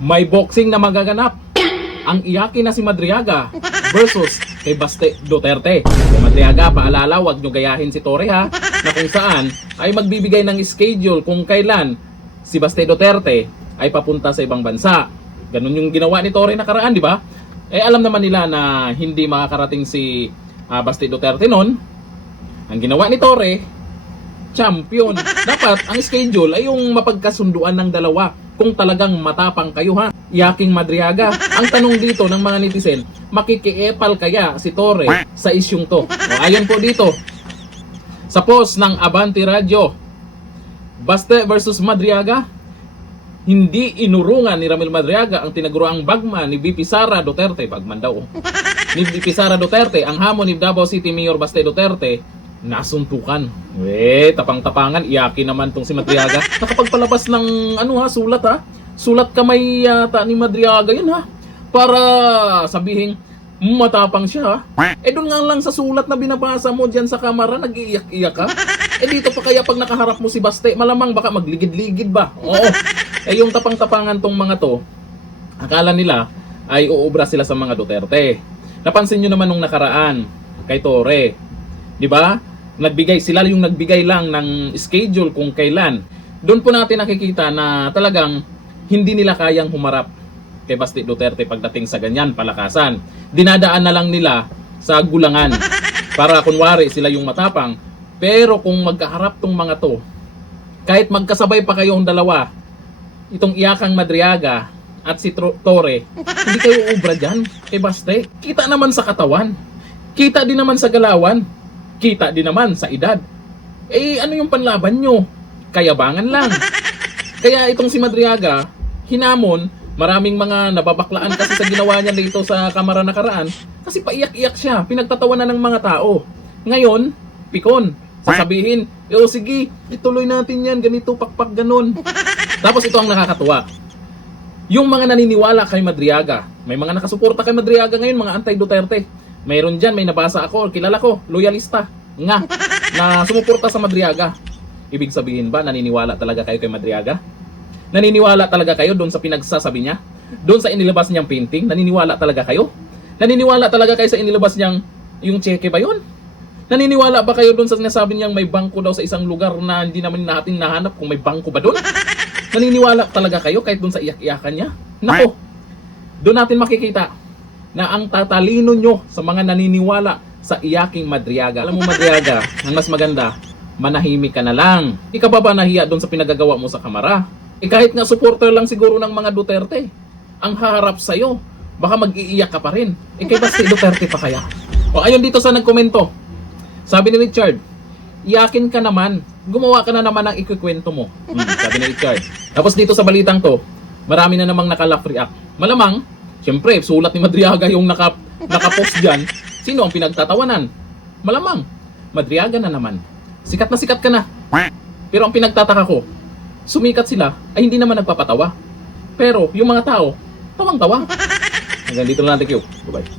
may boxing na magaganap. Ang iyakin na si Madriaga versus kay Baste Duterte. Kay Madriaga, paalala, wag nyo gayahin si Torre ha, na kung saan ay magbibigay ng schedule kung kailan si Baste Duterte ay papunta sa ibang bansa. Ganun yung ginawa ni Torre nakaraan, di ba? Eh alam naman nila na hindi makakarating si Baste Duterte noon. Ang ginawa ni Torre, champion. Dapat ang schedule ay yung mapagkasunduan ng dalawa kung talagang matapang kayo ha. Iyaking Madriaga. Ang tanong dito ng mga netizen, makikiepal kaya si Torre sa isyung to? O, ayon po dito sa post ng Abante Radio, Baste versus Madriaga, hindi inurungan ni Ramil Madriaga ang tinaguroang bagman ni VP Sara Duterte, bagman daw, ni VP Sara Duterte, ang hamon ni Davao City Mayor Baste Duterte, nasuntukan. Tapang-tapangan, iyakin naman tong si Madriaga. Nakapagpalabas ng sulat ha. Sulat kamay yata ni Madriaga yun ha. Para sabihin, matapang siya ha. Doon nga lang sa sulat na binabasa mo dyan sa kamera, nag-iiyak-iyak ka. Dito pa kaya pag nakaharap mo si Baste, malamang baka magligid-ligid ba? Oo. Yung tapang-tapangan tong mga to, akala nila ay uubra sila sa mga Duterte. Napansin nyo naman nung nakaraan kay Torre. Di ba? Sila yung nagbigay lang ng schedule kung kailan. Doon po natin nakikita na talagang hindi nila kayang humarap kay Baste Duterte pagdating sa ganyan palakasan. Dinadaan na lang nila sa gulangan para kunwari sila yung matapang. Pero kung magkaharap tong mga to, kahit magkasabay pa kayong dalawa, itong iyakang Madriaga at si Torre, hindi kayo uubra dyan kay Baste. Kita naman sa katawan, kita din naman sa galawan, kita din naman sa edad. Ano yung panlaban nyo? Kayabangan lang. Kaya itong si Madriaga, hinamon, maraming mga nababaklaan kasi sa ginawa niya dito sa kamera nakaraan, kasi paiyak-iyak siya, pinagtatawanan ng mga tao. Ngayon, pikon, sasabihin, sige, ituloy natin yan, ganito, pakpak, ganon. Tapos ito ang nakakatuwa. Yung mga naniniwala kay Madriaga, may mga nakasuporta kay Madriaga ngayon, mga anti-Duterte. Mayroon dyan, may nabasa ako, kilala ko, loyalista, na sumuporta sa Madriaga. Ibig sabihin ba, naniniwala talaga kayo kay Madriaga? Naniniwala talaga kayo doon sa pinagsasabi niya? Doon sa inilabas niyang painting, naniniwala talaga kayo? Naniniwala talaga kayo sa inilabas niyang, yung cheque ba yun? Naniniwala ba kayo doon sa sinasabi niyang may bangko daw sa isang lugar na hindi naman natin nahanap kung may bangko ba doon? Naniniwala talaga kayo kahit doon sa iyak-iyakan niya? Nako, doon natin makikita na ang tatalino nyo sa mga naniniwala sa iyaking Madriaga. Alam mo Madriaga, ang mas maganda, manahimik ka na lang. Ikaw pa ba nahiya doon sa pinagagawa mo sa kamera? Kahit nga supporter lang siguro ng mga Duterte, ang haharap sa'yo, baka mag-iiyak ka pa rin. Kay Baste Duterte pa kaya? O ayon dito sa nagkomento, sabi ni Richard, iyakin ka naman, gumawa ka na naman ng ikukwento mo. Sabi ni Richard. Tapos dito sa balitang to, marami na namang naka-laugh react. Malamang, siyempre, sulat ni Madriaga yung nakapost dyan. Sino ang pinagtatawanan? Malamang, Madriaga na naman. Sikat na sikat ka na. Pero ang pinagtataka ko, sumikat sila ay hindi naman nagpapatawa. Pero yung mga tao, tawang-tawa. Hanggang dito na natin, Q. Bye-bye.